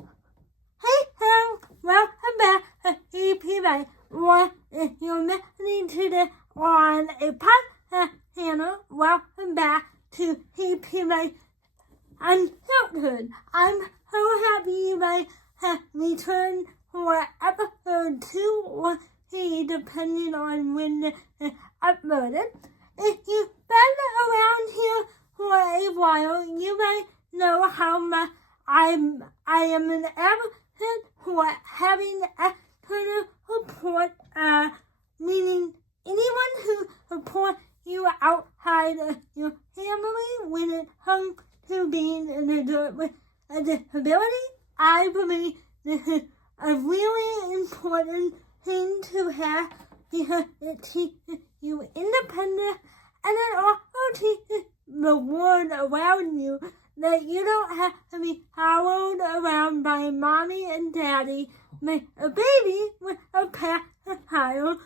Hey, welcome back to DSP. What is your listening today on a podcast channel? Welcome back to DSP Unfiltered. I'm so happy you guys have returned for episode 2 or 3, depending on when it's uploaded. If you've been around here for a while, you might know how much I am an advocate for having external support, meaning anyone who supports you outside of your family when it comes to being an adult with a disability. I believe this is a really important thing to have because it teaches you independence, and it also teaches the world around you that you don't have to be followed around by mommy and daddy like a baby with a pacifier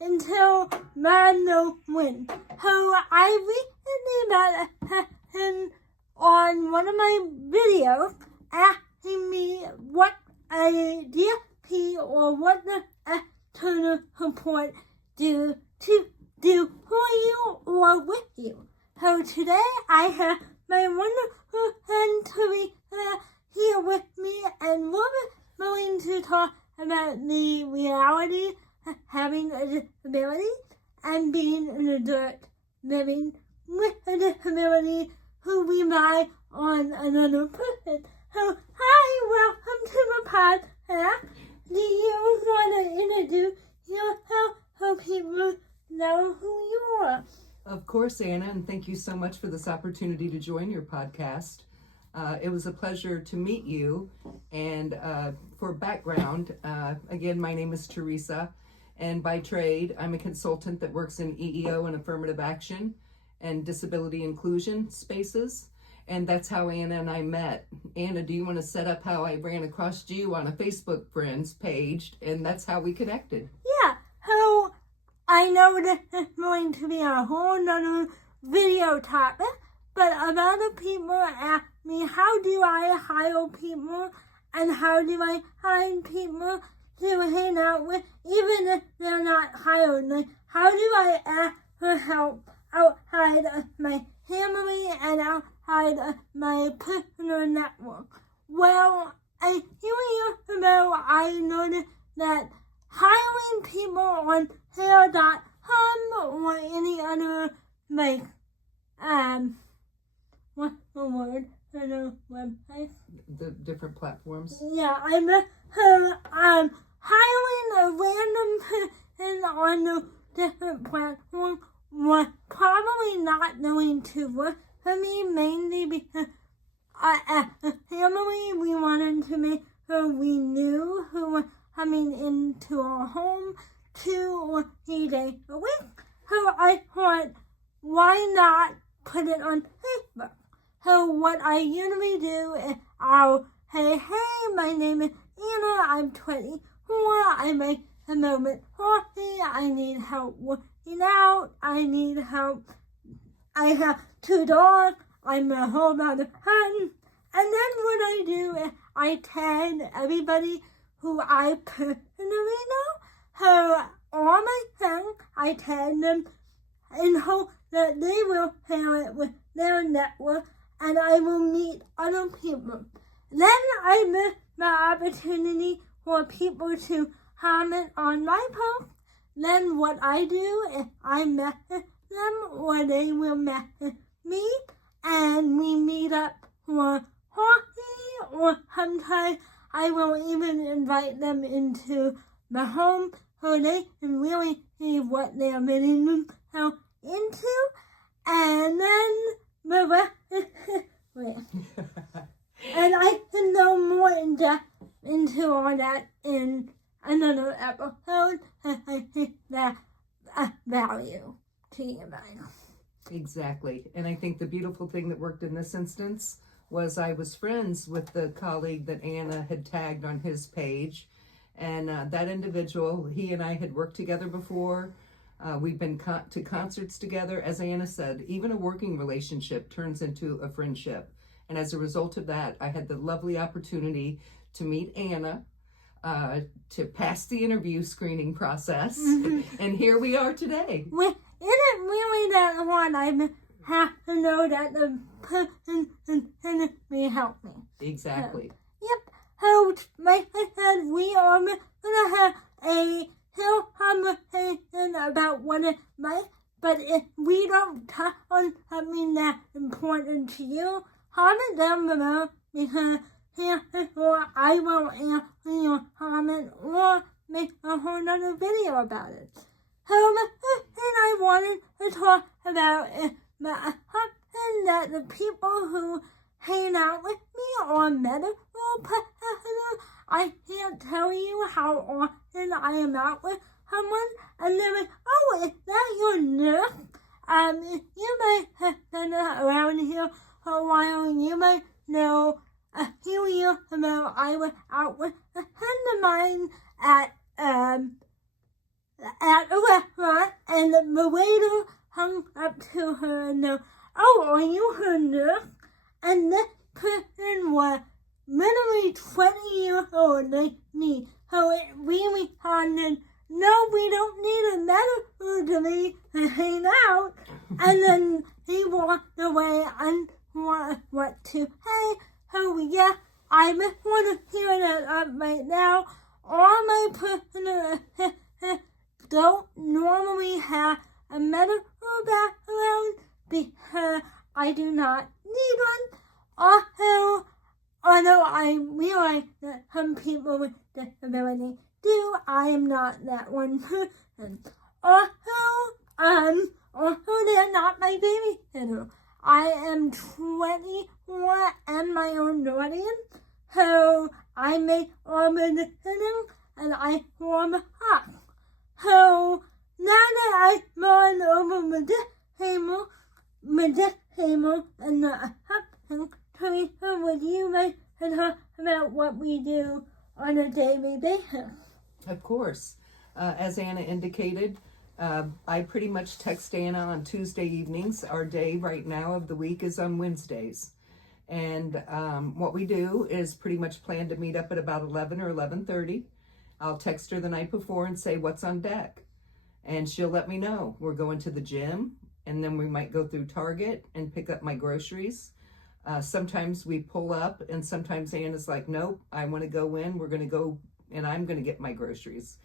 until man knows when. So I recently got a question on one of my videos asking me what a DSP or what the external support do for you or with you. So today I have my wonderful friend Teresa here with me, and we're going to talk about the reality of having a disability and being an adult living with a disability who rely on another person. So, hi, welcome to the podcast. Do you want to introduce yourself so people know who you are? Of course, Anna, and thank you so much for this opportunity to join your podcast. It was a pleasure to meet you, and for background, again, my name is Teresa, and by trade, I'm a consultant that works in EEO and affirmative action and disability inclusion spaces, and that's how Anna and I met. Anna, do you want to set up how I ran across you on a Facebook friends page, and that's how we connected? Yeah, so I know this is going to be a whole nother video topic, but a lot of people ask me, how do I hire people and how do I find people to hang out with, even if they're not hired? Like, how do I ask for help outside of my family and outside of my personal network? Well, a few years ago, I noticed that hiring people on Hair.com or any other, like, what's the word for the website? The different platforms? Yeah, I met her, hiring a random person on the different platform was probably not going to work for me, mainly because as a family, we wanted to make sure we knew who was coming into our home 2 or 3 days a week. So I thought, why not put it on Facebook? So what I usually do is I'll say, hey, my name is Anna, I'm 24, I make a moment coffee, I need help working out, I need help, I have 2 dogs, I'm a whole lot of fun. And then what I do is I tag everybody who I personally know. So all my friends, I tag them in hope that they will share it with their network and I will meet other people. Then I miss the opportunity for people to comment on my post. Then what I do is I message them or they will message me and we meet up for coffee, or sometimes I will even invite them into the home so they can really see what they're getting themselves into, and then the rest is history. And I can go more in depth into all that in another episode, and I think that's a value to you guys. Exactly. And I think the beautiful thing that worked in this instance was I was friends with the colleague that Anna had tagged on his page. And that individual, he and I had worked together before. We've been to concerts together. As Anna said, even a working relationship turns into a friendship. And as a result of that, I had the lovely opportunity to meet Anna, to pass the interview screening process. And here we are today. Well, is it really that hard? I have to know that the person may help me. Exactly. Yep. So, like I said, we are going to have a whole conversation about what it's like. But if we don't touch on something that's important to you, comment down below, because heretofore I will answer your comment or make a whole other video about it. So the first thing I wanted to talk about is the assumption that the people who hang out with me are medical professionals. I can't tell you how often I am out with someone and they're like, oh, is that your nurse? You might have been around here for a while and you might know a few years ago I was out with a friend of mine at a restaurant, and the waiter hung up to her and said, oh, are you her nurse? And this person was literally 20 years old like me, so it really sounded, no, we don't need a medical degree to hang out. And then he walked away and what to say. So yeah, I just want to clear that up right now. All my personal assistants don't normally have a medical background because I do not need one. Also, although I realize that some people with disabilities do, I am not that one person. Also, they're not my babysitter. I am 24 and my own guardian, so I make all the decisions and I form a house. So now that I've gone over with this table and the assumption, Teresa, would you like to talk about what we do on a daily basis? Of course. As Anna indicated, I pretty much text Anna on Tuesday evenings. Our day right now of the week is on Wednesdays. And what we do is pretty much plan to meet up at about 11 or 11:30. I'll text her the night before and say what's on deck. And she'll let me know. We're going to the gym, and then we might go through Target and pick up my groceries. Sometimes we pull up, and sometimes Anna's like, nope, I want to go in. We're going to go, and I'm going to get my groceries.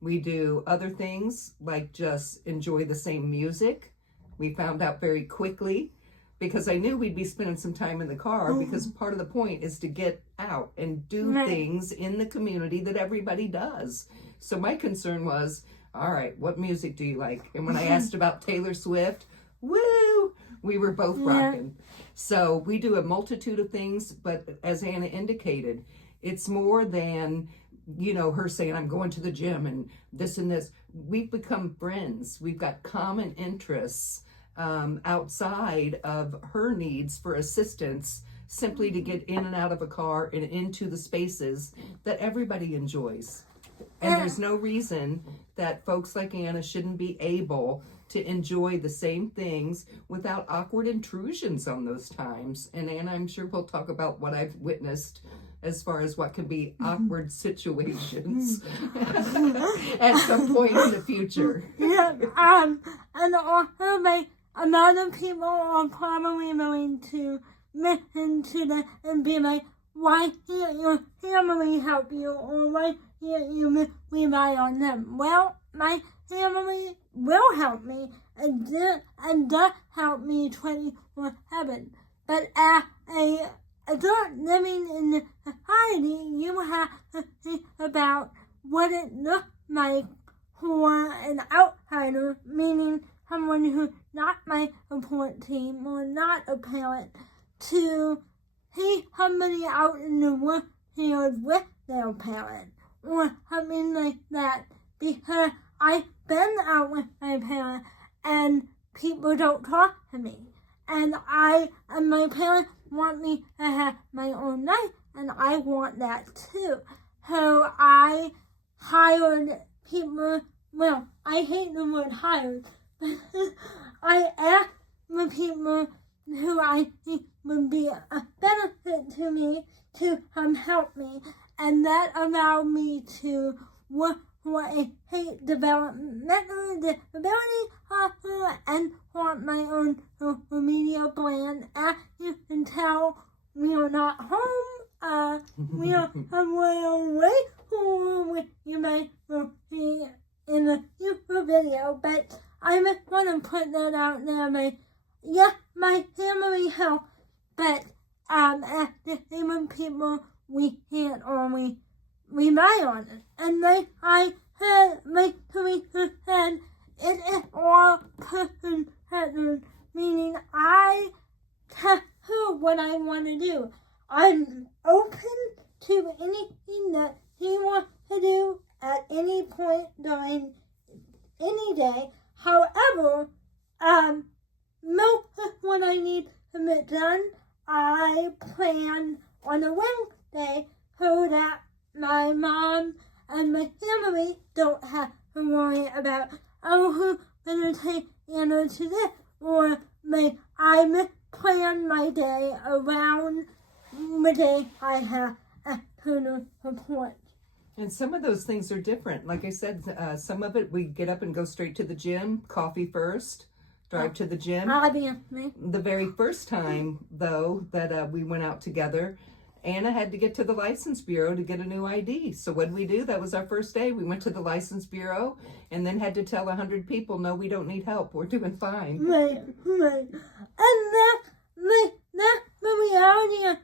We do other things like just enjoy the same music. We found out very quickly because I knew we'd be spending some time in the car because part of the point is to get out and do things in the community that everybody does. So my concern was, all right, what music do you like? And when I asked about Taylor Swift, woo, we were both rocking. So we do a multitude of things, but as Anna indicated, it's more than, you know, her saying, I'm going to the gym and this and this. We've become friends. We've got common interests outside of her needs for assistance, simply to get in and out of a car and into the spaces that everybody enjoys. And there's no reason that folks like Anna shouldn't be able to enjoy the same things without awkward intrusions on those times. And Anna, I'm sure we'll talk about what I've witnessed as far as what can be awkward situations at some point in the future. Yeah, and also, like, a lot of people are probably going to listen to this and be like, why can't your family help you? Or why can't you rely on them? Well, my family will help me and does help me 24/7. But as a adult living in society, you have to think about what it looks like for an outsider, meaning someone who's not my support team or not a parent, to see somebody out in the work field with their parent or something like that, because I've been out with my parent and people don't talk to me, and my parents want me to have my own life, and I want that too. So I hired people. Well, I hate the word hired. I asked the people who I think would be a benefit to me to help me, and that allowed me to work for a hate developmental disability and for my own media brand. As you can tell, we are not home. We are away from you might see in the YouTube video, but I just want to put that out there. My family help, but as disabled people, we can't always rely on it. And like I heard, like Teresa said, it is all person-centered, meaning I tell her what I want to do. I'm open to anything that he wants to do at any point during any day. However, most of what I need to get done, I plan on a Wednesday so that my mom and my family don't have to worry about, who's going to take Anna to this, or I plan my day around the day I have external support. And some of those things are different. Like I said, some of it we get up and go straight to the gym, coffee first, drive to the gym. Obviously. The very first time, though, that we went out together, Anna had to get to the license bureau to get a new ID. So what did we do? That was our first day. We went to the license bureau and then had to tell 100 people, no, we don't need help. We're doing fine. Right. And that's the reality of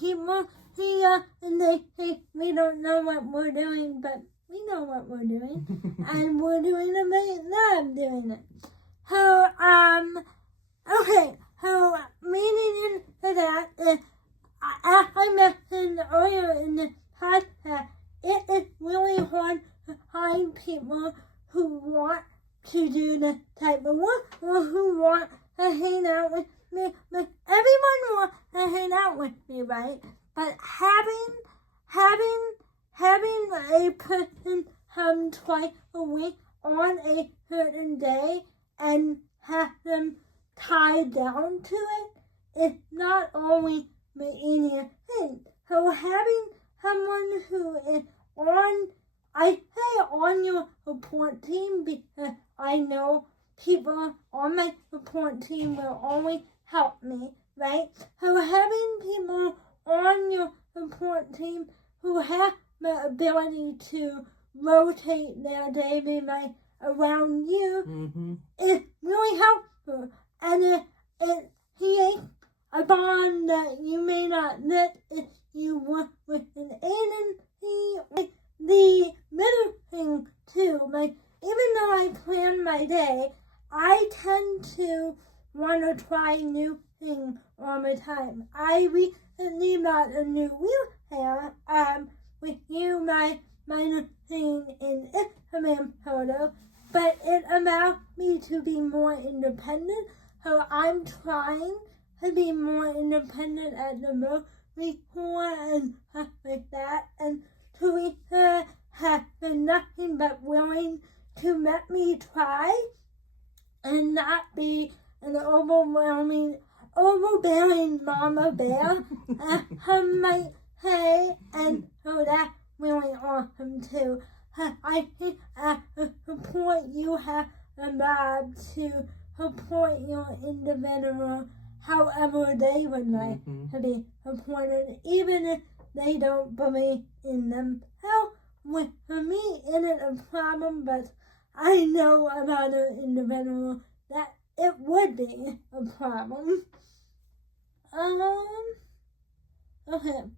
people here, and they say we don't know what we're doing, but we know what we're doing, and we're doing a great job doing it. So, meaning into that, as I mentioned earlier in the podcast, it is really hard to find people who want to do this type of work or who want to hang out with me. But everyone wants to hang out with me, right? But having a person come twice a week on a certain day and have them tied down to it is not always the easiest thing. So having someone who is on your support team, because I know people on my support team will always help me, right? So having people on your support team who have the ability to rotate their daily life around you is really helpful, and it creates a bond that you may not get if you work with an agency. The middle thing too, even though I plan my day, I tend to want to try new things all the time. I recently bought a new wheelchair, with you, my thing in Instagram photo, but it allows me to be more independent, so I'm trying to be more independent at the grocery store and stuff like that, and Teresa has been nothing but willing to let me try and not be an overbearing mama bear, might say, and so that's really awesome too. I think the support you have allowed to support your individual however they would like to be supported, even if they don't believe in themselves. For me, it is a problem, but I know about an individual that it would be a problem. Okay.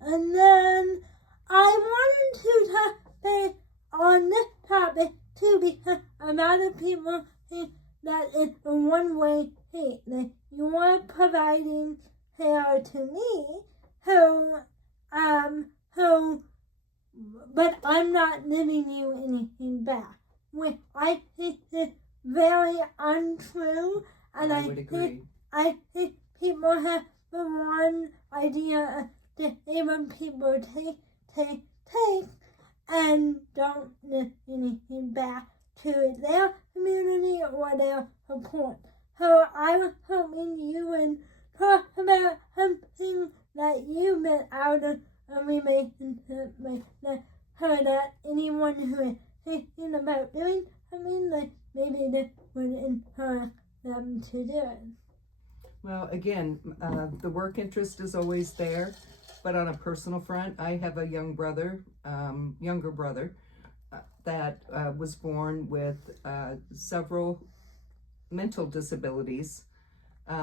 And then I wanted to touch base on this topic too, because a lot of people think that it's a one-way street. Like, you are providing care to me, but I'm not giving you anything back. Which I think is very untrue, and I would agree. I think people have the one idea of disabled people take, and don't give anything back to their community or their support. So I was hoping you and talk about something that you've been out of a relationship with that heard that anyone who is thinking about doing something like maybe this would encourage them to do it. Well, again, the work interest is always there, but on a personal front, I have a younger brother, that was born with several mental disabilities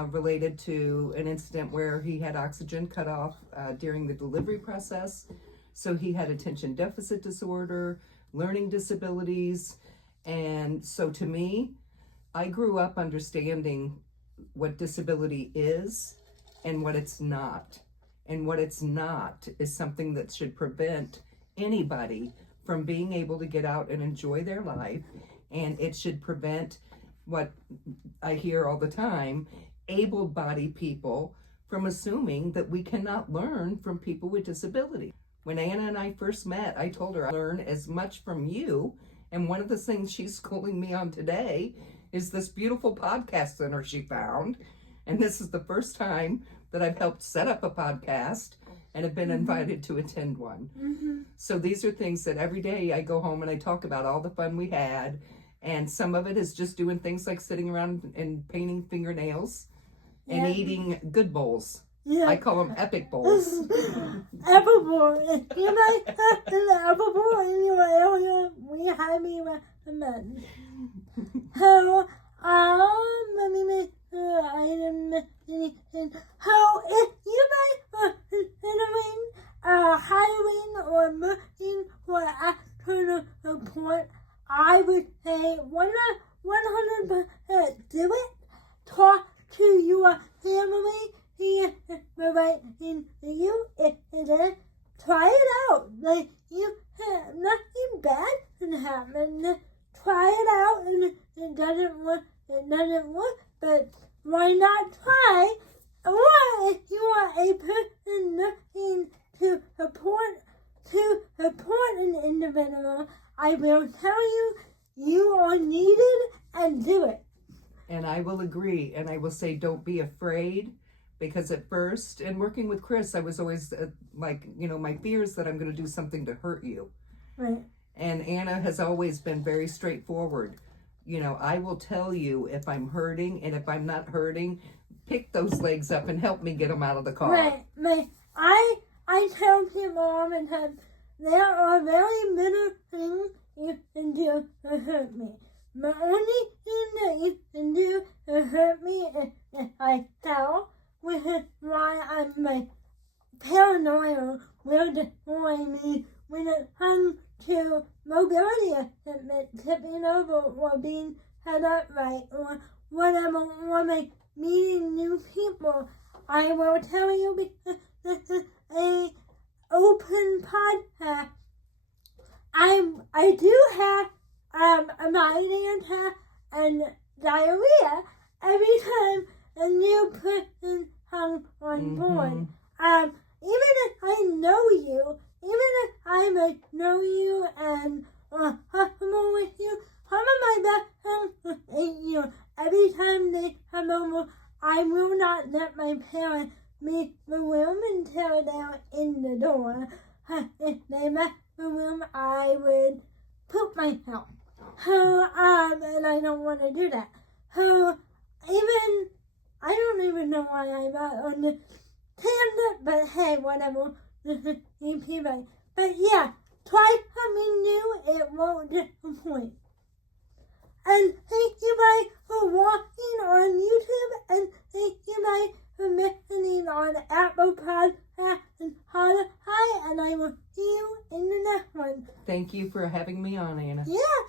related to an incident where he had oxygen cut off during the delivery process. So he had attention deficit disorder, learning disabilities, and so to me, I grew up understanding what disability is and what it's not. And what it's not is something that should prevent anybody from being able to get out and enjoy their life. And it should prevent what I hear all the time, able-bodied people from assuming that we cannot learn from people with disability. When Anna and I first met, I told her I learn as much from you. And one of the things she's schooling me on today is this beautiful podcast center she found. And this is the first time that I've helped set up a podcast and have been invited to attend one. So these are things that every day I go home and I talk about all the fun we had. And some of it is just doing things like sitting around and painting fingernails and eating good bowls. Yeah. I call them epic bowls. Apple bowl. You might have an apple bowl in your area. We highly recommend. So, let me make sure I didn't miss anything. So, if you might are considering hiring or looking for external support, I would say 100% do it. Talk to your family. See if it's the right thing for you. If it is, try it out. Like, you have nothing bad can happen. Try it out, and if it doesn't work, it doesn't work. But why not try? Or if you are a person looking to support an individual, I will tell you, you are needed, and do it. And I will agree, and I will say don't be afraid, because at first, and working with Chris, I was always my fear is that I'm going to do something to hurt you. Right. And Anna has always been very straightforward. I will tell you if I'm hurting, and if I'm not hurting, pick those legs up and help me get them out of the car. Right. I tell people all the time, there are very little things you can do to hurt me. The only thing that you can do to hurt me is if I fell, which is why I'm like paranoia will destroy me when it comes to mobility equipment tipping over or being set up right or whatever, or like meeting new people. I will tell you, because this is a open podcast. I do have a migraine attack and diarrhea every time a new person comes on board. Even if I know you, even if I know you and comfortable with you, some of my best friends hate you. Every time they come over, I will not let my parents leave the room until they're in the door. If they left the room, I would poop myself. And I don't want to do that. I don't even know why I got on the tangent, but hey, whatever. This is EP, but yeah, try something new, it won't disappoint. And thank you guys for watching on YouTube, and thank you guys for listening on Apple Podcasts and Spotify, and I will see you in the next one. Thank you for having me on, Anna. Yeah.